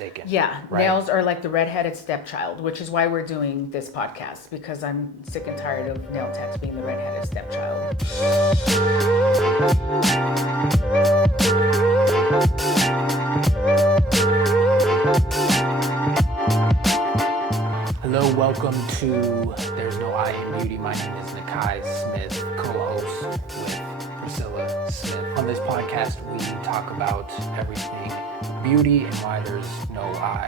Yeah, right? nails are like the redheaded stepchild, which is why we're doing this podcast, because I'm sick and tired of nail techs being the redheaded stepchild. Hello, welcome to There's No I in Beauty. My name is nakqiSmith, co-host with Priscilla Smith. On this podcast, we talk about everything beauty and why there's no I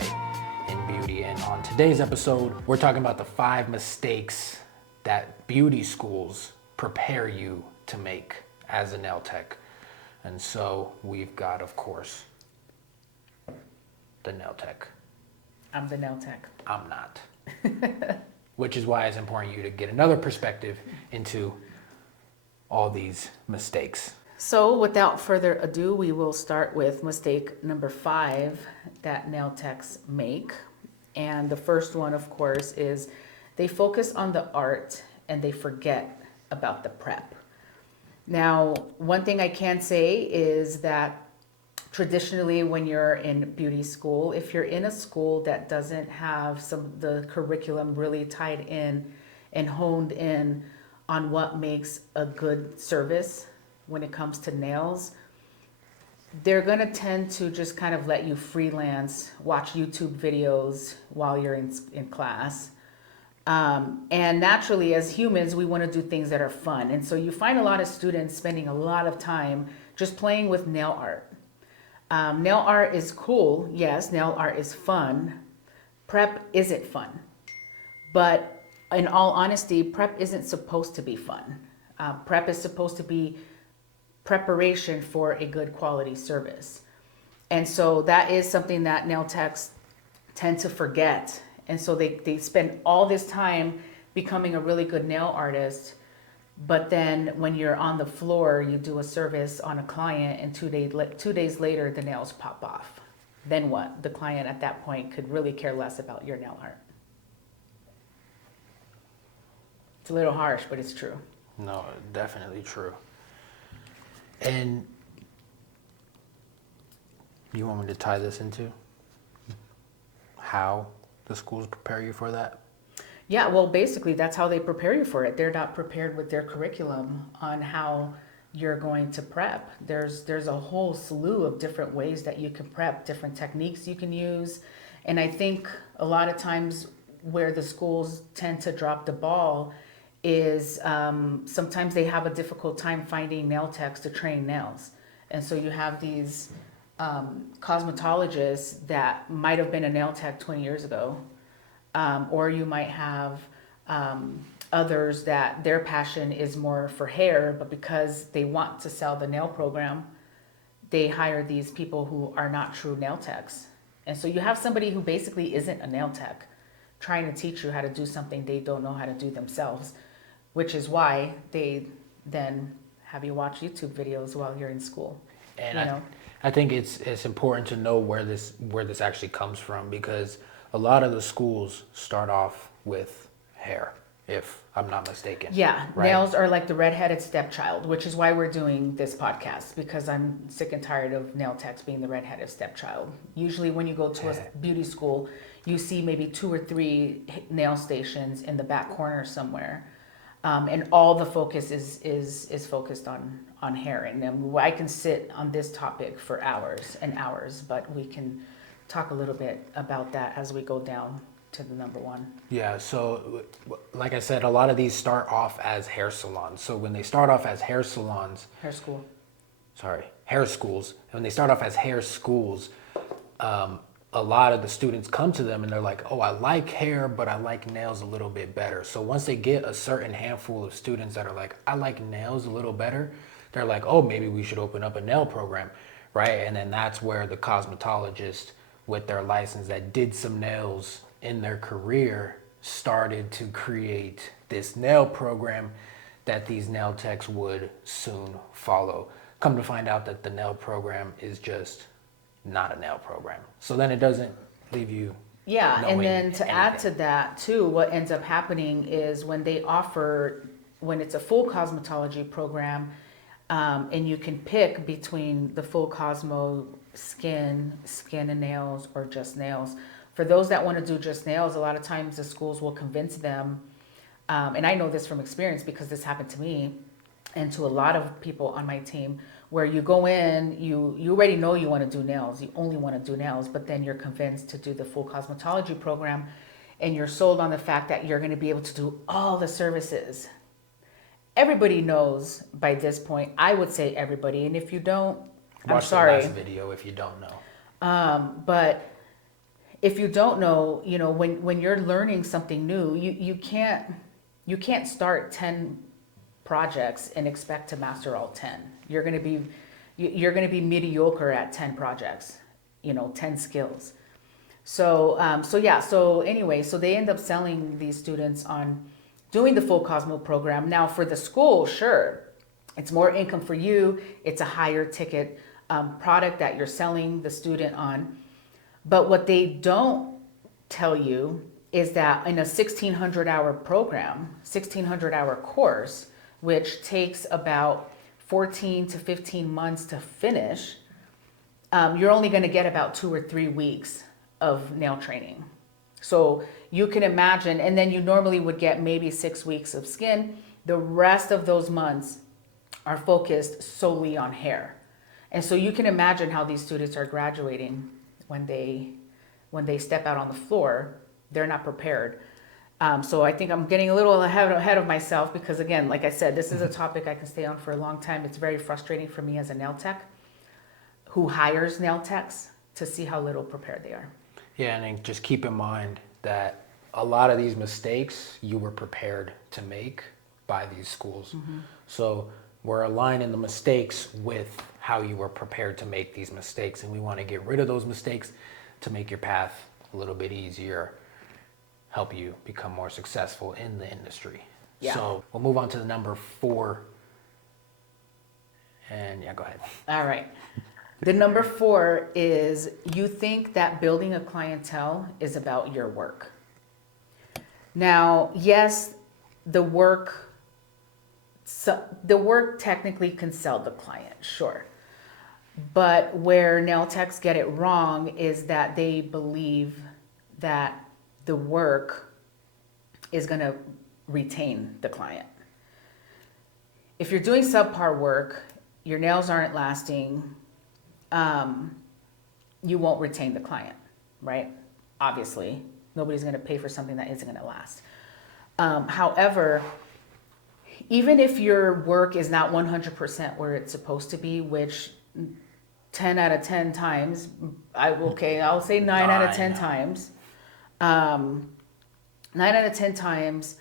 in beauty. And on today's episode, we're talking about the 5 mistakes that beauty schools prepare you to make as a nail tech. And so we've got, of course, the nail tech. I'm the nail tech. I'm not. Which is why it's important you to get another perspective into all these mistakes. So without further ado, we will start with mistake number 5 that nail techs make. And the first one, of course, is they focus on the art and they forget about the prep. Now, one thing I can say is that traditionally, when you're in beauty school, if you're in a school that doesn't have the curriculum really tied in and honed in on what makes a good service when it comes to nails, they're going to tend to just kind of let you freelance, watch YouTube videos while you're in class. And naturally, as humans, we want to do things that are fun. And so you find a lot of students spending a lot of time just playing with nail art. Nail art is cool. Yes, nail art is fun. Prep isn't fun. But in all honesty, prep isn't supposed to be fun. Prep is supposed to be preparation for a good quality service. And so that is something that nail techs tend to forget. And so they spend all this time becoming a really good nail artist. But then when you're on the floor, you do a service on a client and 2 days later, the nails pop off. Then what? The client at that point could really care less about your nail art. It's a little harsh, but it's true. No, definitely true. And you want me to tie this into how the schools prepare you for that? Yeah, well, basically, that's how they prepare you for it. They're not prepared with their curriculum on how you're going to prep. There's a whole slew of different ways that you can prep, different techniques you can use. And I think a lot of times where the schools tend to drop the ball is sometimes they have a difficult time finding nail techs to train nails. And so you have these cosmetologists that might have been a nail tech 20 years ago. Or you might have others that their passion is more for hair, but because they want to sell the nail program, they hire these people who are not true nail techs. And so you have somebody who basically isn't a nail tech trying to teach you how to do something they don't know how to do themselves, which is why they then have you watch YouTube videos while you're in school. And I think it's important to know where this actually comes from, because a lot of the schools start off with hair, if I'm not mistaken. Yeah, right? Nails are like the redheaded stepchild, which is why we're doing this podcast, because I'm sick and tired of nail techs being the redheaded stepchild. Usually when you go to a beauty school, you see maybe 2 or 3 nail stations in the back corner somewhere. And all the focus is focused on hair. And I can sit on this topic for hours and hours, but we can talk a little bit about that as we go down to the number 1. Yeah, so like I said, a lot of these start off as hair salons. So when they start off as hair schools, and when they start off as hair schools, a lot of the students come to them and they're like, oh, I like hair, but I like nails a little bit better. So once they get a certain handful of students that are like, I like nails a little better, they're like, oh, maybe we should open up a nail program, right? And then that's where the cosmetologist with their license that did some nails in their career started to create this nail program that these nail techs would soon follow. Come to find out that the nail program is just not a nail program. So then it doesn't leave you Yeah, and then to anything. add to that too, what ends up happening is when it's a full cosmetology program, and you can pick between the full Cosmo skin and nails, or just nails. For those that want to do just nails, a lot of times the schools will convince them, and I know this from experience because this happened to me and to a lot of people on my team, where you go in, you already know you want to do nails, you only want to do nails, but then you're convinced to do the full cosmetology program, and you're sold on the fact that you're going to be able to do all the services. Everybody knows by this point, I would say everybody, and if you don't, I'm sorry. Watch the last video if you don't know. But if you don't know, when you're learning something new, you can't start 10 projects and expect to master all 10. You're going to be mediocre at 10 projects, 10 skills. So anyway, so they end up selling these students on doing the full Cosmo program. Now for the school, sure, it's more income for you. It's a higher ticket product that you're selling the student on. But what they don't tell you is that in a 1,600-hour program, 1,600-hour course, which takes about 14 to 15 months to finish, you're only going to get about 2 or 3 weeks of nail training. So you can imagine, and then you normally would get maybe 6 weeks of skin. The rest of those months are focused solely on hair. And so you can imagine how these students are graduating when they step out on the floor. They're not prepared. So I think I'm getting a little ahead of myself because, again, like I said, this is a topic I can stay on for a long time. It's very frustrating for me as a nail tech who hires nail techs to see how little prepared they are. Yeah, and then just keep in mind that a lot of these mistakes you were prepared to make by these schools. Mm-hmm. So we're aligning the mistakes with how you were prepared to make these mistakes, and we want to get rid of those mistakes to make your path a little bit easier, help you become more successful in the industry. Yeah. So we'll move on to the number 4. And yeah, go ahead. All right. The number 4 is you think that building a clientele is about your work. Now, yes, the work technically can sell the client, sure. But where nail techs get it wrong is that they believe that the work is going to retain the client. If you're doing subpar work, your nails aren't lasting, you won't retain the client, right? Obviously, nobody's going to pay for something that isn't going to last. However, even if your work is not 100% where it's supposed to be, which 10 out of 10 times, I'll say 9 out of 10 times, 9 out of 10 times,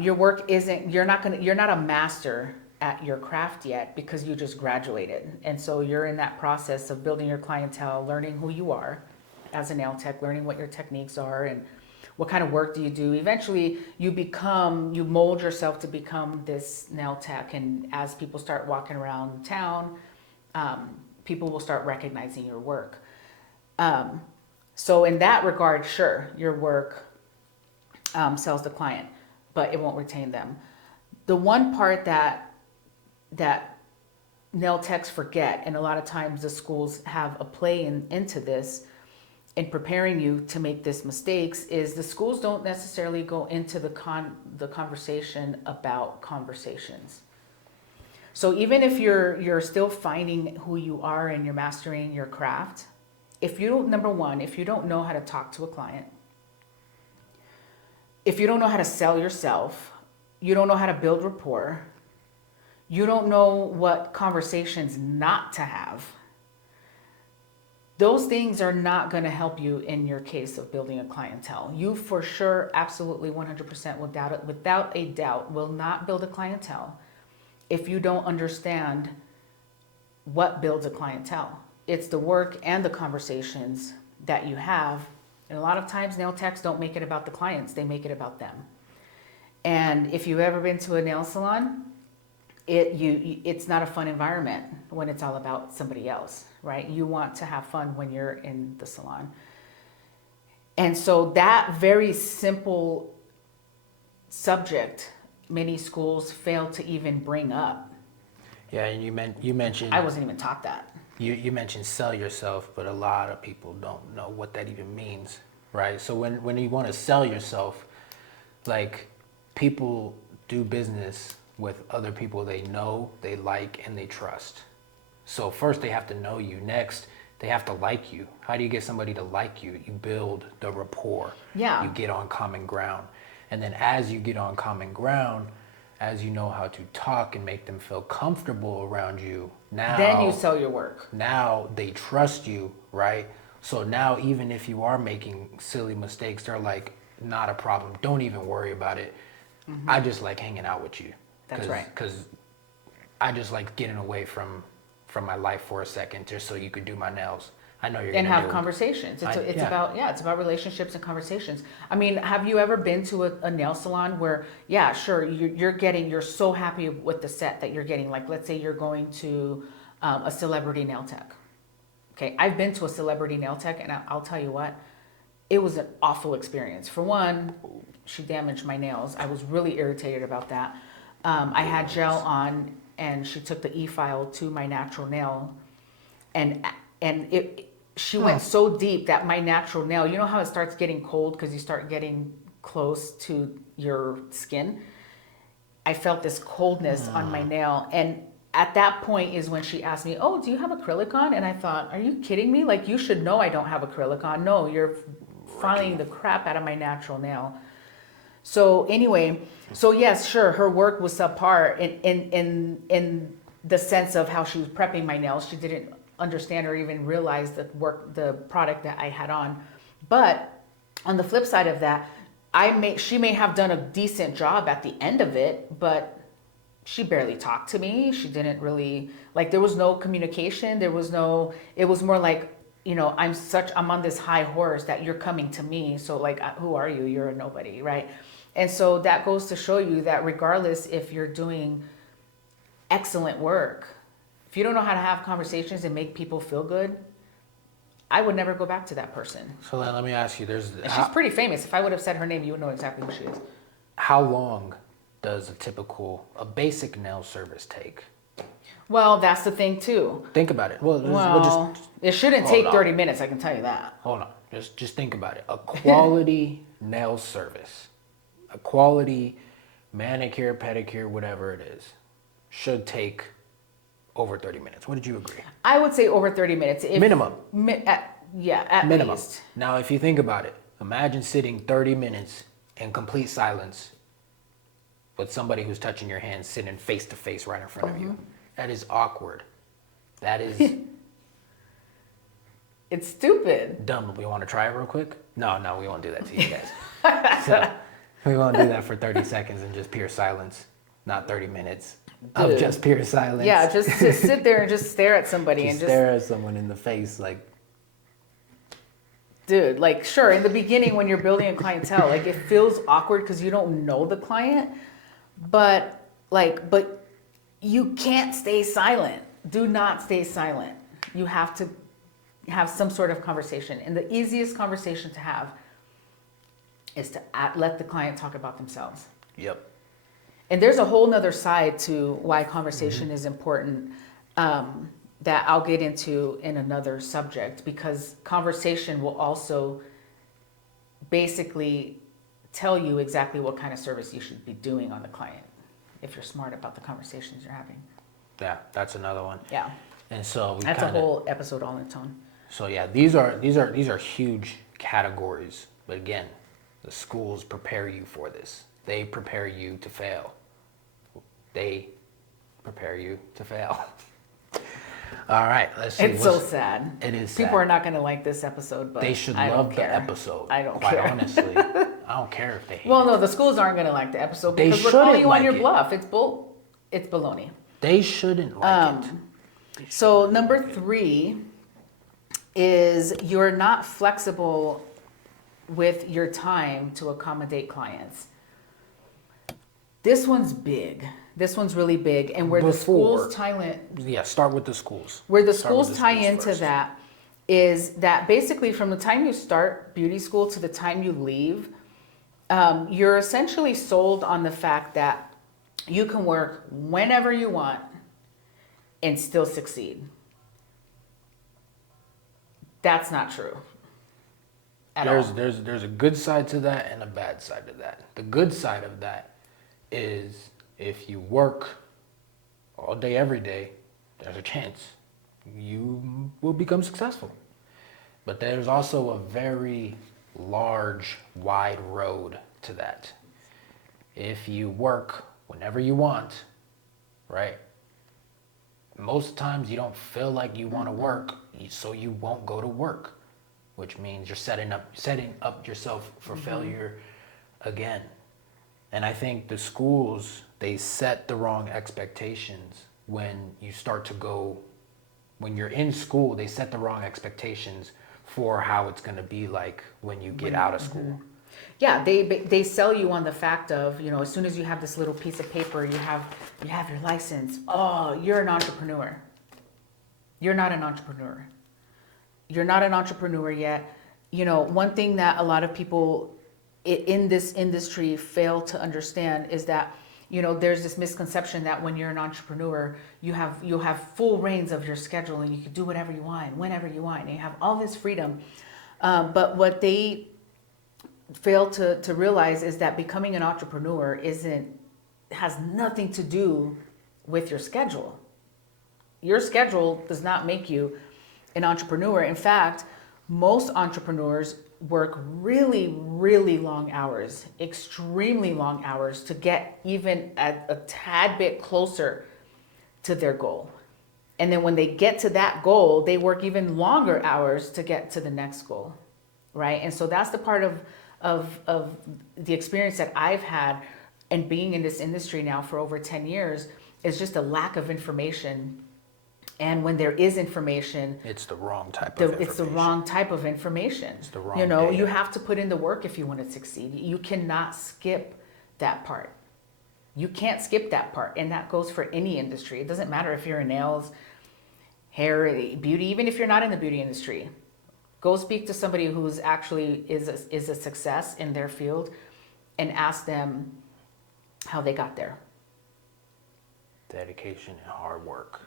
your work you're not a master at your craft yet because you just graduated. And so you're in that process of building your clientele, learning who you are as a nail tech, learning what your techniques are and what kind of work do you do. Eventually you mold yourself to become this nail tech. And as people start walking around town, people will start recognizing your work. So in that regard, sure, your work sells the client, but it won't retain them. The one part that nail techs forget, and a lot of times the schools have a play into this in preparing you to make these mistakes, is the schools don't necessarily go into the conversation about conversations. So even if you're still finding who you are and you're mastering your craft, number one, if you don't know how to talk to a client, if you don't know how to sell yourself, you don't know how to build rapport, you don't know what conversations not to have, those things are not going to help you in your case of building a clientele. You for sure, absolutely 100% without a doubt, will not build a clientele if you don't understand what builds a clientele. It's the work and the conversations that you have. And a lot of times nail techs don't make it about the clients, they make it about them. And if you've ever been to a nail salon, it's not a fun environment when it's all about somebody else, right? You want to have fun when you're in the salon. And so that very simple subject, many schools fail to even bring up. Yeah, and you mentioned... I wasn't even taught that. You mentioned sell yourself, but a lot of people don't know what that even means, right? So when you want to sell yourself, like, people do business with other people they know, they like, and they trust. So first they have to know you. Next, they have to like you. How do you get somebody to like you? You build the rapport. Yeah. You get on common ground. And then as you get on common ground, as you know how to talk and make them feel comfortable around you, now Then you sell your work. now they trust you, right? So now even if you are making silly mistakes, they're like, not a problem. Don't even worry about it. I just like hanging out with you. That's right. Because I just like getting away from my life for a second just so you could do my nails. I know you're And gonna have do conversations. It's yeah. about relationships and conversations. I mean, have you ever been to a nail salon where, yeah, sure, you're so happy with the set that you're getting. Like, let's say you're going to a celebrity nail tech. Okay, I've been to a celebrity nail tech, and I'll tell you what, it was an awful experience. For one, she damaged my nails. I was really irritated about that. I had gel on, and she took the e-file to my natural nail, and she went so deep that my natural nail, you know how it starts getting cold because you start getting close to your skin? I felt this coldness on my nail, and at that point is when she asked me, "Oh, do you have acrylic on?" And I thought, "Are you kidding me? Like, you should know I don't have acrylic on. No, you're filing the crap out of my natural nail." So anyway, so yes, sure, her work was subpar in the sense of how she was prepping my nails. She didn't understand or even realize the product that I had on. But on the flip side of that, she may have done a decent job at the end of it, but she barely talked to me. She didn't really, like, there was no communication. It was more like, you know, I'm on this high horse that you're coming to me. So like, who are you? You're a nobody, right? And so that goes to show you that regardless if you're doing excellent work, if you don't know how to have conversations and make people feel good, I would never go back to that person. So then let me ask you, And she's pretty famous. If I would have said her name, you would know exactly who she is. how long does a basic nail service take? Well, that's the thing too. Think about it. Well, It shouldn't hold take on. 30 minutes, I can tell you that. Hold on. Just think about it. A quality nail service, a quality manicure, pedicure, whatever it is, should take over 30 minutes. Would you agree? I would say over 30 minutes. Minimum. At Minimum. least. Now, if you think about it, imagine sitting 30 minutes in complete silence with somebody who's touching your hand sitting face to face right in front of you. That is awkward. That is It's stupid. dumb. We want to try it real quick? No, we won't do that to you guys. So we won't do that for 30 seconds and just pure silence, not 30 minutes of Dude. just pure silence. Yeah, just sit there and just stare at somebody Just and just stare at someone in the face like, dude, like, sure, in the beginning when you're building a clientele, like, it feels awkward because you don't know the client, but you can't stay silent. Do not stay silent. You have to have some sort of conversation. And the easiest conversation to have is to let the client talk about themselves. yep. And there's a whole nother side to why conversation is important, that I'll get into in another subject, because conversation will also basically tell you exactly what kind of service you should be doing on the client if you're smart about the conversations you're having. Yeah, that's another one. Yeah. And so That's a whole episode all in its own. So yeah, these are huge categories. But again, the schools prepare you for this. They prepare you to fail. They prepare you to fail. All right, let's see. It's so sad. It is People sad. are not going to like this episode, but They should I love don't the care. episode. I don't quite care. honestly, I don't care if they hate Well, it. no, the schools aren't going to like the episode They because we're calling shouldn't you on like your it. bluff. It's baloney. They shouldn't like it. So number 3 is you're not flexible with your time to accommodate clients. This one's big. This one's really big, and where the schools tie Start with the schools. where the Start with schools the tie schools into first. that is that basically from the time you start beauty school to the time you leave, you're essentially sold on the fact that you can work whenever you want and still succeed. That's not true at all. There's a good side to that and a bad side to that. The good side of that is if you work all day, every day, there's a chance you will become successful. But there's also a very large, wide road to that. If you work whenever you want, right? Most times you don't feel like you want to work, so you won't go to work, which means you're setting up yourself for failure again. And I think the schools, they set the wrong expectations when you start to go, when you're in school, they set the wrong expectations for how it's going to be like when you get out of school. Yeah, they sell you on the fact of, you know, as soon as you have this little piece of paper, you have your license. Oh, you're an entrepreneur. You're not an entrepreneur. You're not an entrepreneur yet. You know, one thing that a lot of people in this industry fail to understand is that, you know, there's this misconception that when you're an entrepreneur, you'll have full reins of your schedule and you can do whatever you want, whenever you want, and you have all this freedom. But what they fail to realize is that becoming an entrepreneur has nothing to do with your schedule. Your schedule does not make you an entrepreneur. In fact, most entrepreneurs work really, really long hours, extremely long hours to get even a tad bit closer to their goal. And then when they get to that goal, they work even longer hours to get to the next goal, right? And so that's the part of the experience that I've had and being in this industry now for over 10 years is just a lack of information. And when there is information, it's the wrong type of information. It's the wrong type of information. It's the wrong You know, data. you have to put in the work if you want to succeed. You cannot skip that part. You can't skip that part. And that goes for any industry. It doesn't matter if you're in nails, hair, beauty, even if you're not in the beauty industry. Go speak to somebody who's actually is a success in their field and ask them how they got there. Dedication and hard work.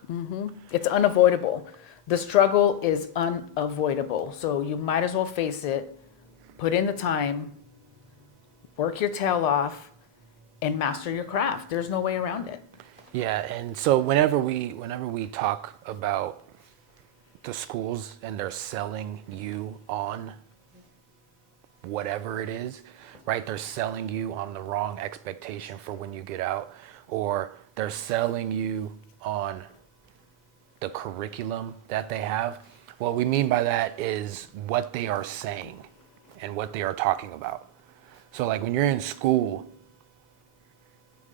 It's unavoidable. The struggle is unavoidable. So you might as well face it, put in the time, work your tail off, and master your craft. There's no way around it. Yeah, and so whenever we talk about the schools and they're selling you on whatever it is, right? They're selling you on the wrong expectation for when you get out, or they're selling you on the curriculum that they have. What we mean by that is what they are saying and what they are talking about. So like when you're in school,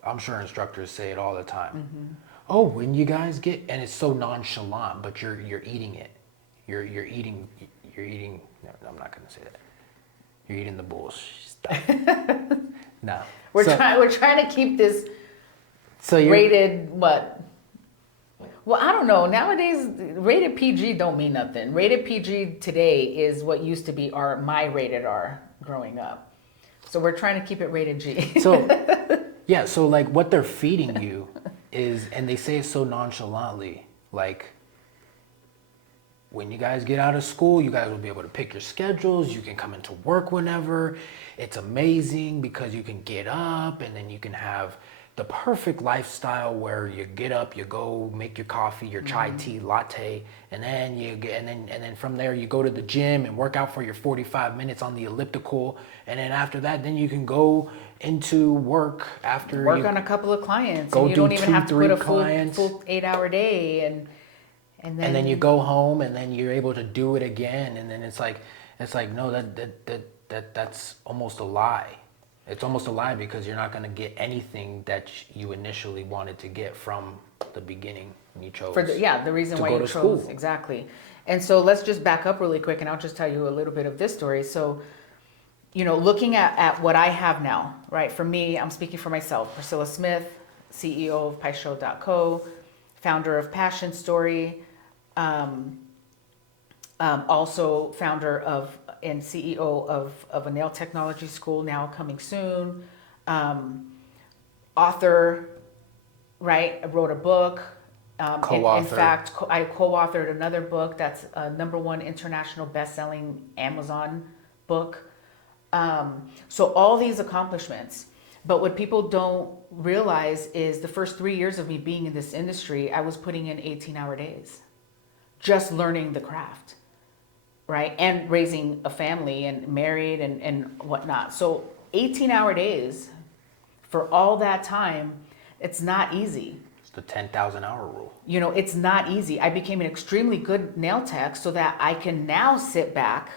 I'm sure instructors say it all the time. Oh, when you guys get, and it's so nonchalant, but you're eating it. You're eating, no, I'm not gonna say that. You're eating the bullshit stuff. No. We're trying to keep this so rated what? Well, I don't know. Nowadays, rated PG don't mean nothing. Rated PG today is what used to be my rated R growing up. So we're trying to keep it rated G. So, yeah, so like what they're feeding you is, and they say it so nonchalantly, like when you guys get out of school, you guys will be able to pick your schedules. You can come into work whenever. It's amazing because you can get up and then you can have the perfect lifestyle where you get up, you go make your coffee, your chai tea latte, and then and then from there you go to the gym and work out for your 45 minutes on the elliptical, and then after that, then you can go into work after work on a couple of clients, go and you don't do even 2, have to 3 put a clients. full 8-hour day, and then you go home and then you're able to do it again, and then it's like no, that's almost a lie. It's almost a lie because you're not going to get anything that you initially wanted to get from the beginning when you chose. The reason why you chose school. Exactly. And so let's just back up really quick, and I'll just tell you a little bit of this story. So, you know, looking at what I have now, right? For me, I'm speaking for myself. Priscilla Smith, CEO of PieShow.co, founder of Passion Story, also founder of and CEO of a nail technology school now coming soon, author, right? I wrote a book, In fact, I co-authored another book that's a #1 international best-selling Amazon book. So all these accomplishments. But what people don't realize is the first 3 years of me being in this industry, I was putting in 18-hour days, just learning the craft, right? And raising a family and married and whatnot. So 18-hour days for all that time, it's not easy. It's the 10,000 hour rule. You know, it's not easy. I became an extremely good nail tech so that I can now sit back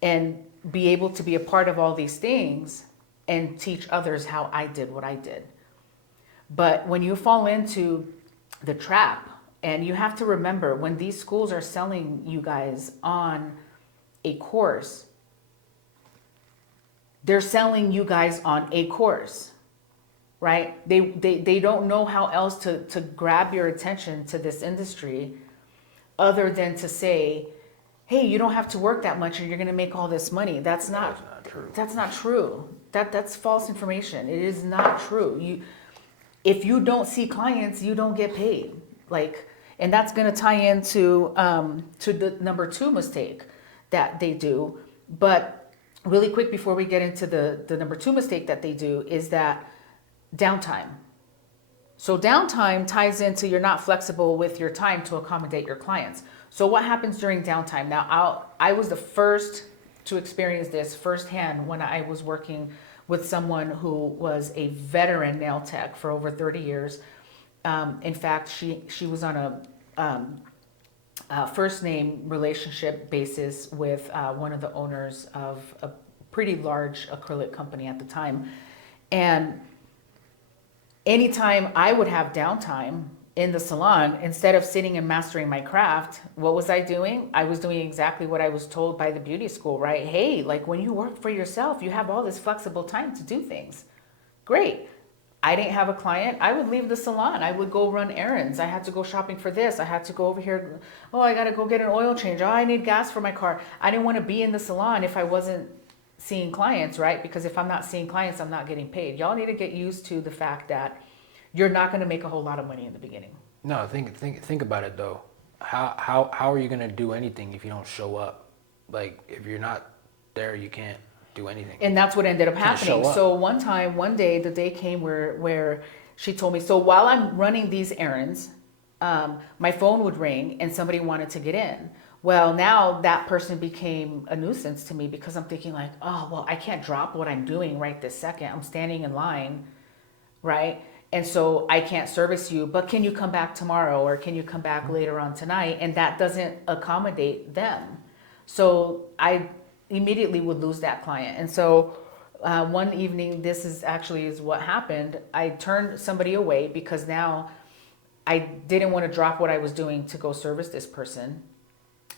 and be able to be a part of all these things and teach others how I did what I did. But when you fall into the trap, and you have to remember when these schools are selling you guys on a course, they're selling you guys on a course, right? They don't know how else to grab your attention to this industry other than to say, hey, you don't have to work that much and you're going to make all this money. That's not true. That's not true. That's false information. It is not true. If you don't see clients, you don't get paid. And that's going to tie into to the #2 mistake that they do. But really quick before we get into the #2 mistake that they do is that downtime. So downtime ties into you're not flexible with your time to accommodate your clients. So what happens during downtime? Now, I was the first to experience this firsthand when I was working with someone who was a veteran nail tech for over 30 years. In fact, she was on a first name relationship basis with one of the owners of a pretty large acrylic company at the time. And anytime I would have downtime in the salon, instead of sitting and mastering my craft, what was I doing? I was doing exactly what I was told by the beauty school, right? Hey, when you work for yourself, you have all this flexible time to do things. Great. I didn't have a client. I would leave the salon. I would go run errands. I had to go shopping for this. I had to go over here. Oh, I got to go get an oil change. Oh, I need gas for my car. I didn't want to be in the salon if I wasn't seeing clients, right? Because if I'm not seeing clients, I'm not getting paid. Y'all need to get used to the fact that you're not going to make a whole lot of money in the beginning. No, think about it though. How are you going to do anything if you don't show up? If you're not there, you can't do anything. And that's what ended up happening. So one day, the day came where she told me, so while I'm running these errands, my phone would ring and somebody wanted to get in. Well, now that person became a nuisance to me because I'm thinking oh, well, I can't drop what I'm doing right this second. I'm standing in line, right? And so I can't service you, but can you come back tomorrow or can you come back later on tonight? And that doesn't accommodate them. So I immediately would lose that client. And so one evening, this is what happened. I turned somebody away because now I didn't want to drop what I was doing to go service this person.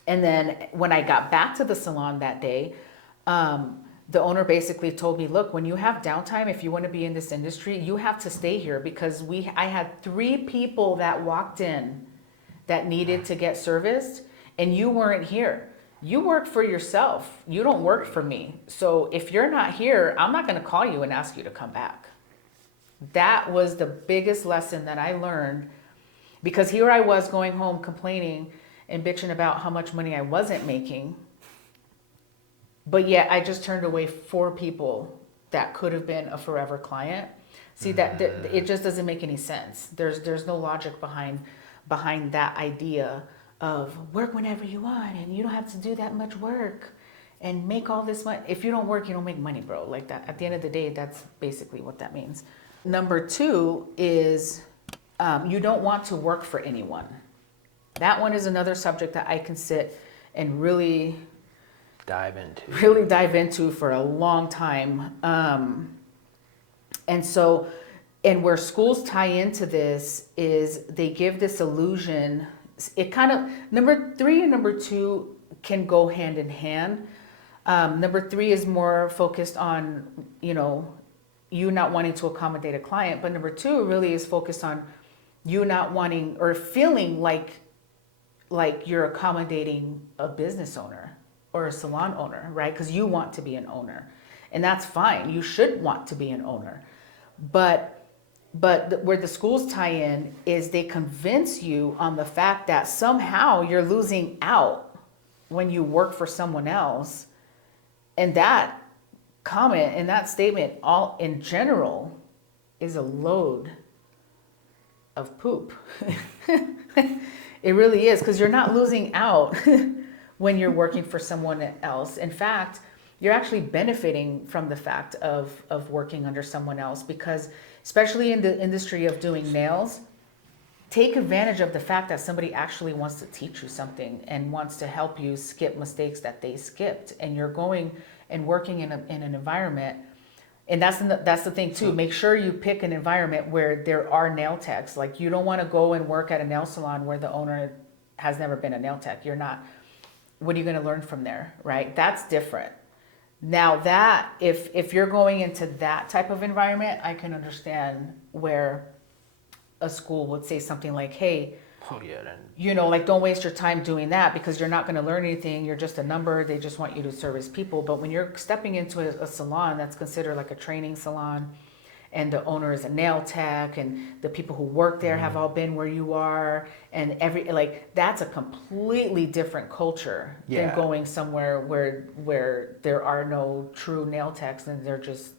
And then when I got back to the salon that day, the owner basically told me, look, when you have downtime, if you want to be in this industry, you have to stay here because I had 3 people that walked in that needed to get serviced and you weren't here. You work for yourself. You don't work for me. So if you're not here, I'm not going to call you and ask you to come back. That was the biggest lesson that I learned because here I was going home complaining and bitching about how much money I wasn't making. But yet I just turned away 4 people that could have been a forever client. See, that it just doesn't make any sense. There's no logic behind that idea of work whenever you want and you don't have to do that much work and make all this money. If you don't work, you don't make money, bro. Like that. At the end of the day, that's basically what that means. #2 is you don't want to work for anyone. That one is another subject that I can sit and really dive into for a long time. And where schools tie into this is they give this illusion. It kind of, #3 and #2 can go hand in hand. #3 is more focused on, you not wanting to accommodate a client, but #2 really is focused on you not wanting or feeling like you're accommodating a business owner or a salon owner, right? Because you want to be an owner. And that's fine. You should want to be an owner. But But where the schools tie in is they convince you on the fact that somehow you're losing out when you work for someone else. And that comment and that statement, all in general, is a load of poop. It really is, because you're not losing out when you're working for someone else. In fact, you're actually benefiting from the fact of working under someone else, because especially in the industry of doing nails, take advantage of the fact that somebody actually wants to teach you something and wants to help you skip mistakes that they skipped. And you're going and working in an environment. And that's the thing too. Make sure you pick an environment where there are nail techs. Like, you don't want to go and work at a nail salon where the owner has never been a nail tech. You're not. What are you going to learn from there, right? That's different. Now that if you're going into that type of environment, I can understand where a school would say something like, "Hey, Oh yeah, then you know, like, don't waste your time doing that, because you're not going to learn anything. You're just a number. They just want you to service people." But when you're stepping into a salon that's considered like a training salon, and the owner is a nail tech, and the people who work there have all been where you are, and that's a completely different culture than going somewhere where there are no true nail techs and they're just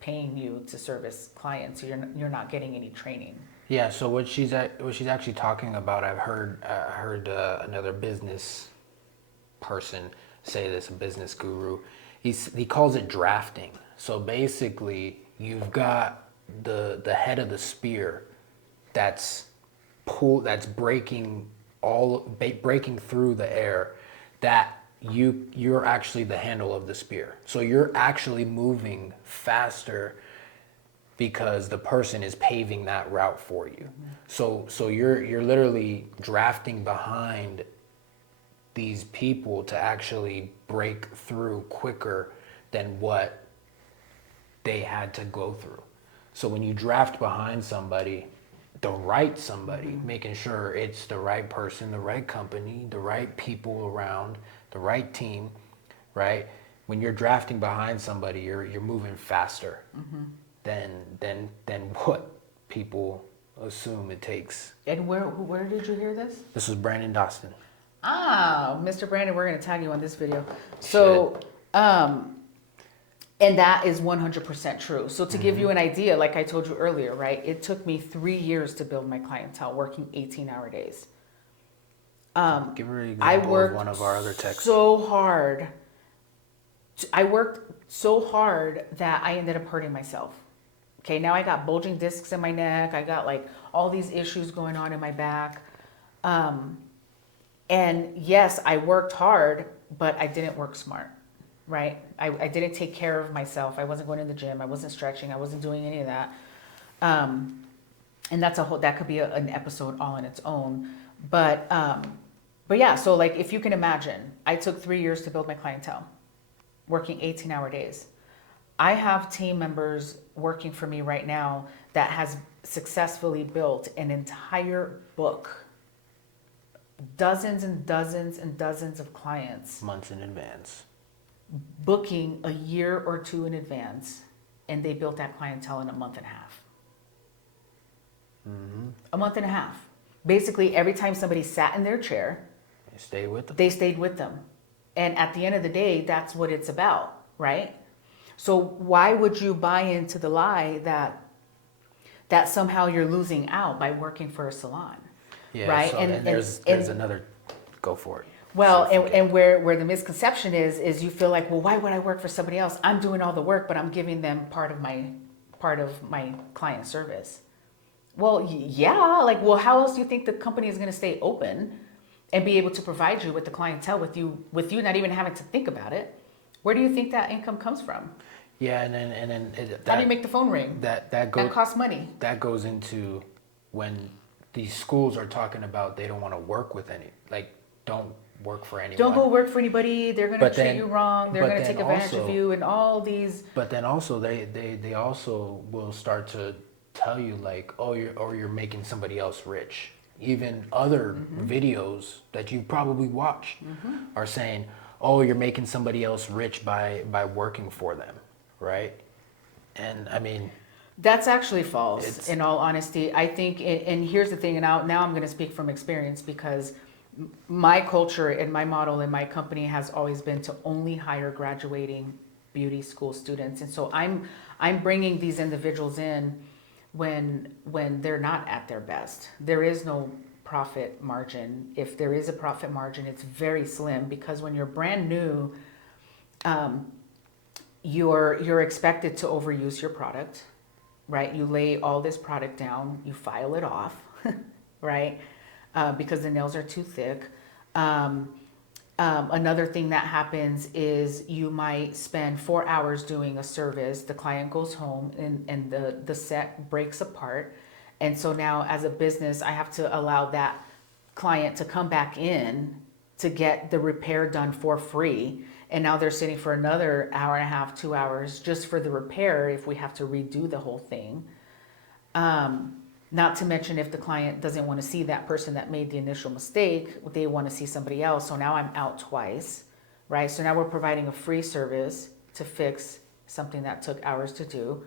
paying you to service clients. You're not getting any training. yeah. So what she's actually talking about, I've heard another business person say this, a business guru. He calls it drafting. So basically, you've got the head of the spear that's breaking through the air, that you're actually the handle of the spear. So you're actually moving faster because the person is paving that route for you. So you're literally drafting behind these people to actually break through quicker than what they had to go through. So when you draft behind somebody, making sure it's the right person, the right company, the right people around, the right team, right? When you're drafting behind somebody, you're moving faster than what people assume it takes. And where did you hear this? This was Brandon Dostin. Ah, Mr. Brandon, we're going to tag you on this video. So, and that is 100% true. So to give you an idea, like I told you earlier, right? It took me 3 years to build my clientele, working 18-hour days. Give her an I example worked of one of our other techs. so hard. I worked so hard that I ended up hurting myself. Okay, now I got bulging discs in my neck. I got like all these issues going on in my back. And yes, I worked hard, but I didn't work smart, right? I didn't take care of myself. I wasn't going to the gym. I wasn't stretching. I wasn't doing any of that. And that could be an episode all on its own. But yeah, so like, if you can imagine, I took 3 years to build my clientele, working 18-hour days. I have team members working for me right now that has successfully built an entire book, dozens and dozens and dozens of clients, Months in advance. booking a year or two in advance, and they built that clientele in a month and a half. A month and a half. Basically, every time somebody sat in their chair, they stayed with them. And at the end of the day, that's what it's about, right? So why would you buy into the lie that somehow you're losing out by working for a salon? Yeah, right? So, and there's another, go for it. Well, and where the misconception is you feel like, well, why would I work for somebody else? I'm doing all the work, but I'm giving them part of my client service. Well, yeah, like, well, how else do you think the company is going to stay open and be able to provide you with the clientele with you not even having to think about it? Where do you think that income comes from? Yeah, and then how do you make the phone ring? That costs money. That goes into when these schools are talking about they don't want to work with don't work for anyone. Don't go work for anybody. They're going to treat you wrong. They're going to take advantage of you and all these. But then also they also will start to tell you like, oh, you're making somebody else rich. Even other videos that you probably watched are saying, oh, you're making somebody else rich by working for them, right? And I mean, That's actually false, It's in all honesty. I think, and here's the thing, and now I'm going to speak from experience because my culture and my model in my company has always been to only hire graduating beauty school students. And so I'm bringing these individuals in when they're not at their best. There is no profit margin. If there is a profit margin, it's very slim because when you're brand new, you're expected to overuse your product, right? You lay all this product down, you file it off, right? Because the nails are too thick. Another thing that happens is you might spend 4 hours doing a service. The client goes home and the set breaks apart. And so now as a business, I have to allow that client to come back in to get the repair done for free. And now they're sitting for another hour and a half, 2 hours just for the repair if we have to redo the whole thing. Not to mention if the client doesn't want to see that person that made the initial mistake, they want to see somebody else. So now I'm out twice, right? So now we're providing a free service to fix something that took hours to do.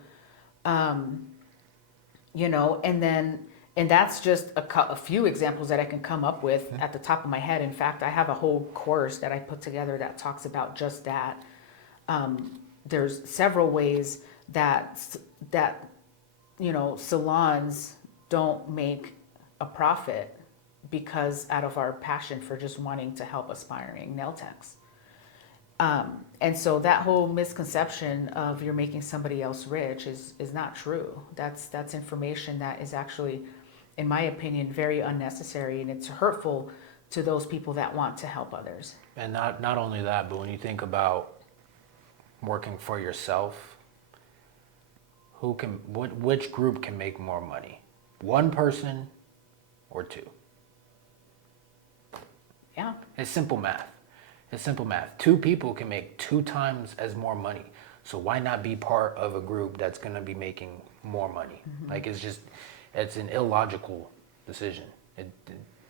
You know, and that's just a few examples that I can come up with at the top of my head. In fact, I have a whole course that I put together that talks about just that. There's several ways that you know, salons don't make a profit because out of our passion for just wanting to help aspiring nail techs. And so that whole misconception of you're making somebody else rich is not true. That's information that is actually, in my opinion, very unnecessary, and it's hurtful to those people that want to help others. And not only that, but when you think about working for yourself, which group can make more money? One person or two? Yeah. It's simple math. It's simple math. Two people can make 2 times as more money. So why not be part of a group that's going to be making more money? Mm-hmm. Like it's an illogical decision. It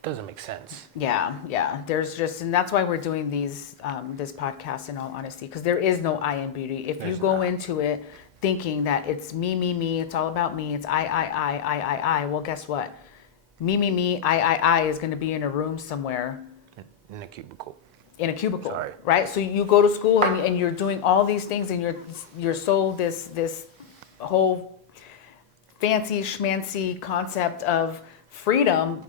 doesn't make sense. Yeah. There's just, and that's why we're doing this podcast in all honesty, because there is no I in beauty. If you go into it thinking that it's me, it's all about me, it's I, well, guess what? Me, I is going to be in a room somewhere. In a cubicle. Sorry. Right? So you go to school and you're doing all these things and you're sold this whole fancy schmancy concept of freedom,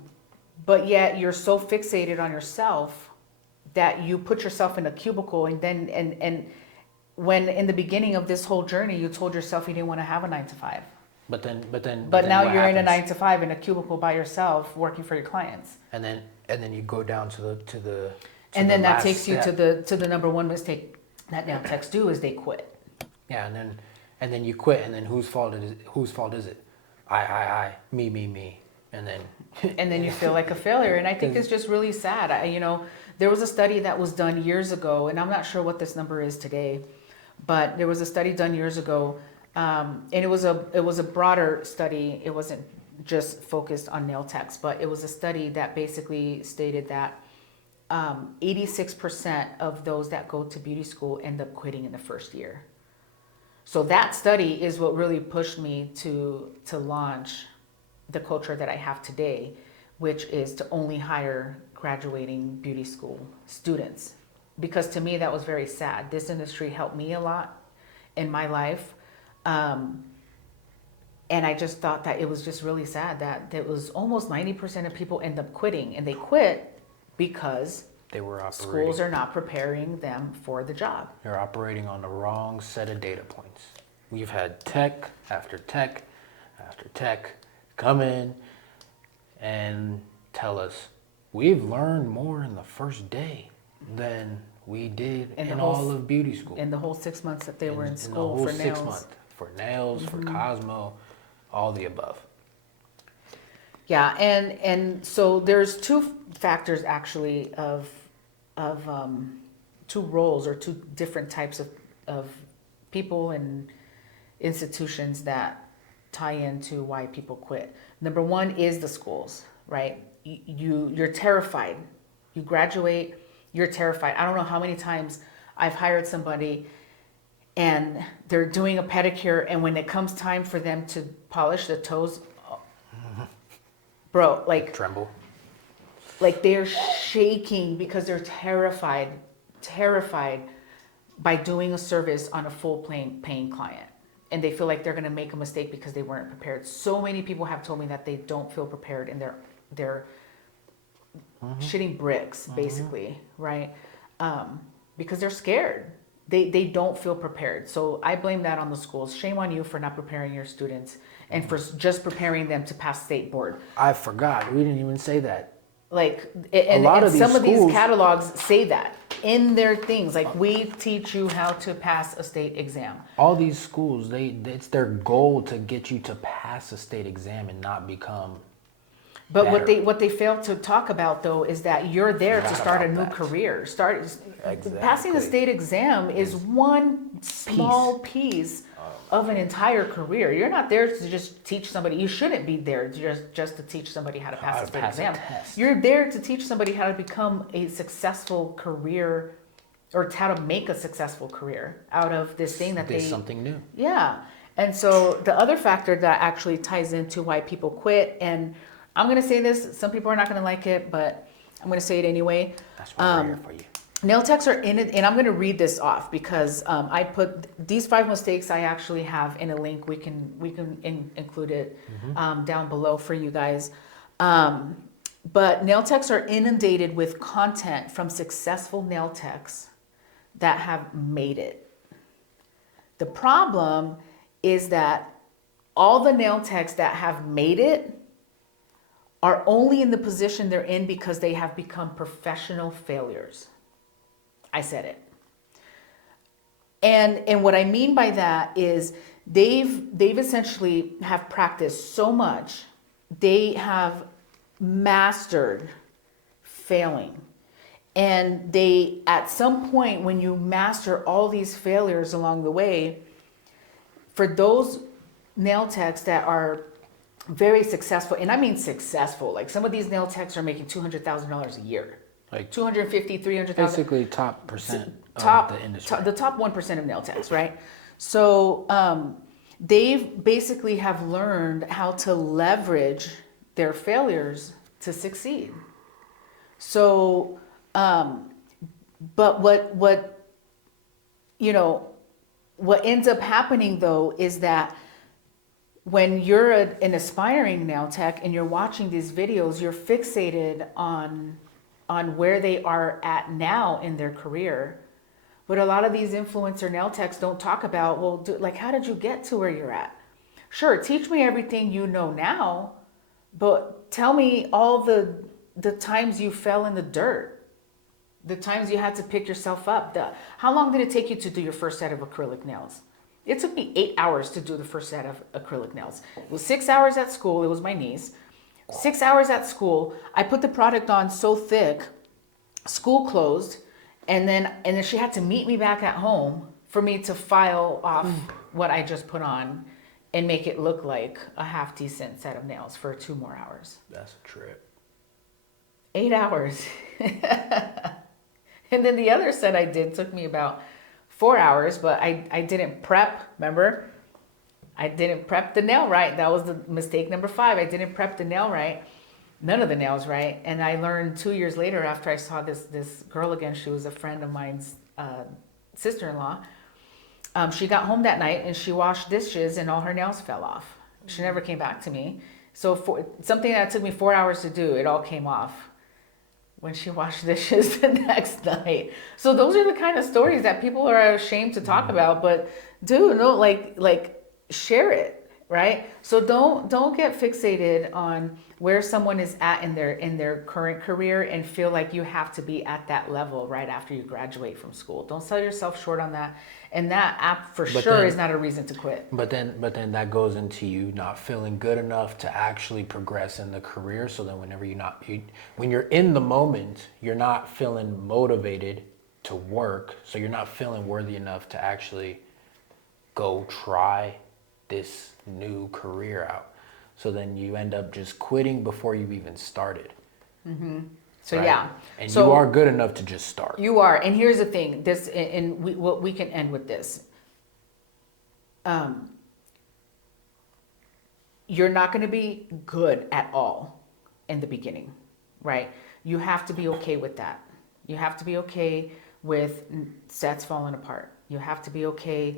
but yet you're so fixated on yourself that you put yourself in a cubicle and then and when in the beginning of this whole journey you told yourself you didn't want to have a 9 to 5. But now you're happens? in a 9 to 5 in a cubicle by yourself working for your clients. And then you go down to the and then that takes step. you to the number one mistake that nail techs do is they quit. Yeah, and then you quit, and then whose fault is it? I, me, and then and then you feel like a failure. And I think it's just really sad. There was a study that was done years ago, and I'm not sure what this number is today, but there was a study done years ago, and it was a broader study. It wasn't just focused on nail techs, but it was a study that basically stated that 86% of those that go to beauty school end up quitting in the first year. So that study is what really pushed me to launch the culture that I have today, which is to only hire graduating beauty school students. Because to me, that was very sad. This industry helped me a lot in my life. And I just thought that it was just really sad that there was almost 90% of people end up quitting, and they quit because schools are not preparing them for the job. They're operating on the wrong set of data points. We've had tech after tech after tech come in and tell us we've learned more in the first day than we did in all of beauty school. In the whole 6 months that they were in school for nails. 6 months. For nails, for Cosmo, all the above. Yeah, and so there's 2 factors actually of 2 roles or 2 different types of people and institutions that tie into why people quit. Number 1 is the schools, right? You're terrified. You graduate, you're terrified. I don't know how many times I've hired somebody and they're doing a pedicure, and when it comes time for them to polish the toes, bro, Tremble. like they're shaking because they're terrified by doing a service on a full paying client. And they feel like they're going to make a mistake because they weren't prepared. So many people have told me that they don't feel prepared, and they're shitting bricks, basically, right? Because they're scared. They don't feel prepared. So I blame that on the schools. Shame on you for not preparing your students and for just preparing them to pass state board. I forgot. We didn't even say that. Like, and lot of these some of these schools- catalogs say that in their things. Like, we teach you how to pass a state exam. All these schools, it's their goal to get you to pass a state exam and not become But better. what they fail to talk about, though, is that you're there to Not start a about new that. career. Exactly. Passing the state exam is one small piece of an entire career. You're not there to just teach somebody. You shouldn't be there just to teach somebody how to pass a state pass a exam. test. You're there to teach somebody how to become a successful career, or how to make a successful career out of this thing that There's something new. Yeah. And so the other factor that actually ties into why people quit, and I'm going to say this, some people are not going to like it, but I'm going to say it anyway. That's why we're here for you. Nail techs are in it, and I'm going to read this off because I put these 5 mistakes I actually have in a link. We can include it down below for you guys. But nail techs are inundated with content from successful nail techs that have made it. The problem is that all the nail techs that have made it are only in the position they're in because they have become professional failures. I said it. And what I mean by that is they've essentially have practiced so much, they have mastered failing. And they, at some point, when you master all these failures along the way, for those nail techs that are very successful, and I mean successful, like some of these nail techs are making $200,000 a year. Like 250, 300,000. basically top percent Top, of the industry. the top 1% of nail techs, right? So they've basically have learned how to leverage their failures to succeed. So, but what ends up happening though is that when you're an aspiring nail tech and you're watching these videos, you're fixated on where they are at now in their career. But a lot of these influencer nail techs don't talk about, well, how did you get to where you're at? Sure, teach me everything you know now, but tell me all the times you fell in the dirt, the times you had to pick yourself up. How long did it take you to do your first set of acrylic nails? It took me 8 hours to do the first set of acrylic nails. It was 6 hours at school. It was my niece. 6 hours at school. I put the product on so thick, school closed, and then she had to meet me back at home for me to file off what I just put on and make it look like a half decent set of nails for 2 more hours. That's a trip. 8 hours. And then the other set I did took me about 4 hours, but I didn't prep, remember? I didn't prep the nail right. That was the mistake number 5. I didn't prep the nail right. None of the nails right. And I learned 2 years later after I saw this girl again. She was a friend of mine's sister-in-law. She got home that night and she washed dishes and all her nails fell off. She never came back to me. So for something that took me 4 hours to do, it all came off when she washed dishes the next night. So those are the kind of stories that people are ashamed to talk about, but dude, no, like share it, right? So don't get fixated on where someone is at in their current career and feel like you have to be at that level right after you graduate from school. Don't sell yourself short on that. And that app for sure is not a reason to quit. But then that goes into you not feeling good enough to actually progress in the career. So then when you're in the moment, you're not feeling motivated to work. So you're not feeling worthy enough to actually go try this new career out. So then you end up just quitting before you've even started. Mm-hmm. So right? yeah, and so you are good enough to just start. You are, and here's the thing. We can end with this. you're not going to be good at all in the beginning, right? You have to be okay with that. You have to be okay with sets falling apart. You have to be okay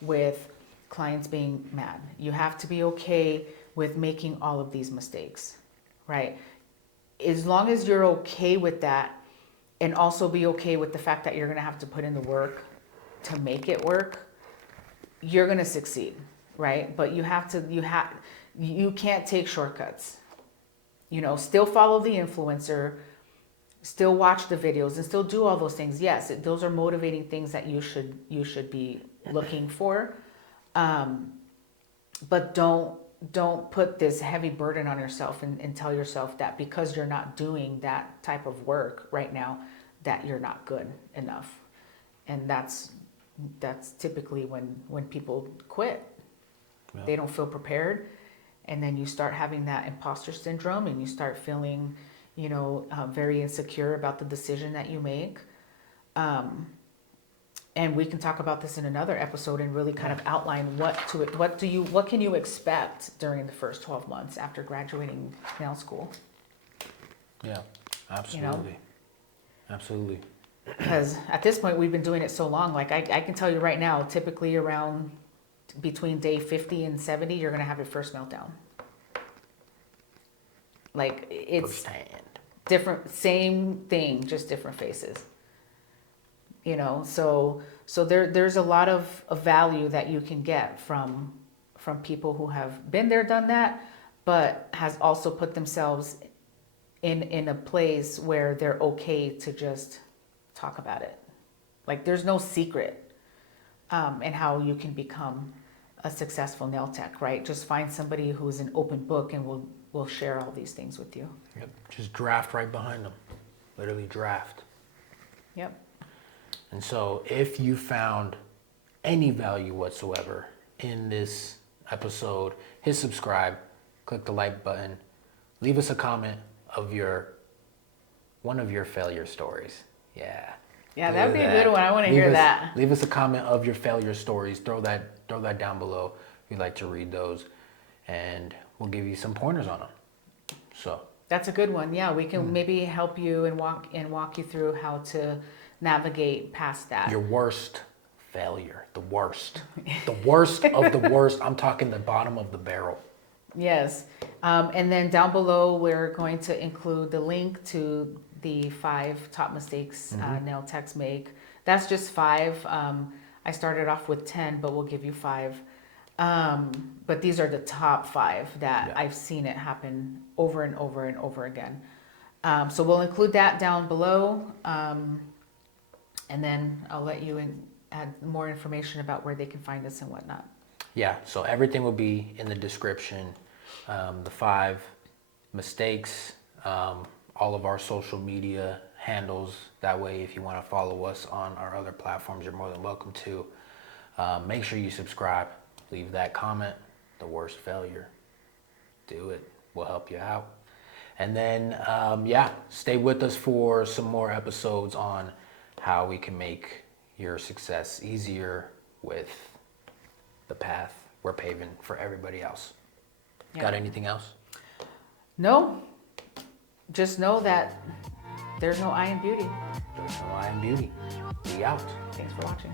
with clients being mad. You have to be okay with making all of these mistakes, right? As long as you're okay with that, and also be okay with the fact that you're going to have to put in the work to make it work, you're going to succeed, right? But you can't take shortcuts. Still follow the influencer, still watch the videos, and still do all those things. Yes, those are motivating things that you should be looking for. But don't put this heavy burden on yourself and tell yourself that because you're not doing that type of work right now, that you're not good enough. And that's typically when people quit. Yeah. They don't feel prepared. And then you start having that imposter syndrome, and you start feeling, very insecure about the decision that you make. And we can talk about this in another episode and really kind of outline what can you expect during the first 12 months after graduating nail school. Yeah, absolutely. Absolutely. Because at this point, we've been doing it so long. Like I can tell you right now, typically around between day 50 and 70, you're going to have your first meltdown. Like it's firsthand. Different, same thing, just different faces. So there's a lot of value that you can get from people who have been there, done that, but has also put themselves in a place where they're okay to just talk about it. Like there's no secret in how you can become a successful nail tech, right? Just find somebody who's an open book and will share all these things with you. Yep. Just draft right behind them. Literally draft. Yep. And so if you found any value whatsoever in this episode, hit subscribe, click the like button, leave us a comment of one of your failure stories. Yeah. Yeah, that would be a good one. I want to hear that. Leave us a comment of your failure stories. Throw that down below. We'd like to read those, and we'll give you some pointers on them. So that's a good one. Yeah, we can maybe help you and walk you through how to navigate past that. Your worst failure, the worst of the worst. I'm talking the bottom of the barrel. Yes, and then down below we're going to include the link to the 5 top mistakes nail techs make. That's just 5. I started off with 10, but we'll give you 5. But these are the top 5 that I've seen it happen over and over and over again. So we'll include that down below. And then I'll let you add more information about where they can find us and whatnot. Yeah, so everything will be in the description. The 5 mistakes, all of our social media handles. That way, if you want to follow us on our other platforms, you're more than welcome to. Make sure you subscribe. Leave that comment. The worst failure. Do it. We'll help you out. And then, stay with us for some more episodes on how we can make your success easier with the path we're paving for everybody else. Yeah. Got anything else? No. Just know that there's no I in beauty. There's no I in beauty. Be out. Thanks for watching.